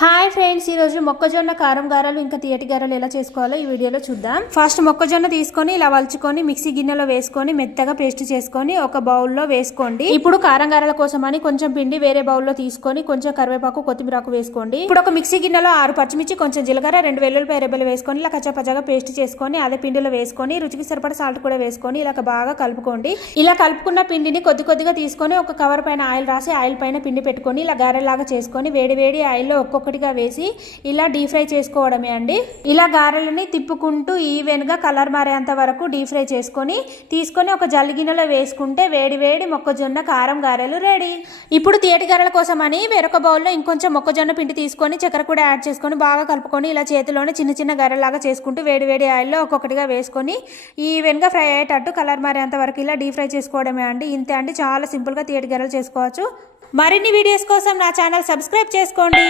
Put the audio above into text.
Hi friends, ఈరోజు మొక్కజొన్న కారం గారెలు ఇంకా తీయటి గారెలు ఎలా చేసుకోవాలో ఈ వీడియోలో చూద్దాం. ఫస్ట్ మొక్కజొన్న తీసుకొని ఇలా వలుచుకొని మిక్సీ గిన్నెలో వేసుకొని మెత్తగా పేస్ట్ చేసుకొని ఒక బౌల్లో వేసుకోండి. ఇప్పుడు కారం గారెల కోసం అని కొంచెం పిండి వేరే బౌల్లో తీసుకొని కొంచెం కరివేపాకు కొత్తిమీరాకు వేసుకోండి. ఇప్పుడు ఒక మిక్సీ గిన్నెలో 6 పచ్చిమిర్చి, కొంచెం జీలకర్ర, 2 వెల్లుల్లిపాయ రెబ్బలు వేసుకొని ఇలా కచ్చాపచ్చాగా పేస్ట్ చేసుకొని అదే పిండిలో వేసుకొని రుచికి సరిపడా సాల్ట్ కూడా వేసుకొని ఇలా బాగా కలుపుకోండి. ఇలా కలుపుకున్న పిండిని కొద్ది కొద్దిగా తీసుకొని ఒక కవర్ పైన ఆయిల్ రాసి ఆయిల్ పైన పిండి పెట్టుకొని ఇలా గారెలాగా చేసుకొని వేడి వేడి ఆయిల్లో ఒక్కొక్కటిగా వేసి ఇలా డీప్ ఫ్రై చేసుకోవడమే అండి. ఇలా గారెలని తిప్పుకుంటూ ఈవెన్ గా కలర్ మారేంత వరకు డీప్ ఫ్రై చేసుకొని తీసుకొని ఒక జల్లి గిన్నెలో వేసుకుంటే వేడి వేడి మొక్కజొన్న కారం గారెలు రెడీ. ఇప్పుడు తీయటి గారెల కోసం అని వేరొక బౌల్లో ఇంకొంచెం మొక్కజొన్న పిండి తీసుకొని చక్కెర కూడా యాడ్ చేసుకొని బాగా కలుపుకొని ఇలా చేతిలోనే చిన్న చిన్న గారెలాగా చేసుకుంటూ వేడి వేడి ఆయిల్లో ఒక్కొక్కటిగా వేసుకొని ఈవెన్ గా ఫ్రై అయ్యేటట్టు కలర్ మారేంత వరకు ఇలా డీప్ ఫ్రై చేసుకోవడమే అండి. ఇంతే అండి, చాలా సింపుల్ గా తీయటి గారెలు చేసుకోవచ్చు. మరిన్ని వీడియోస్ కోసం నా ఛానల్ సబ్స్క్రైబ్ చేసుకోండి.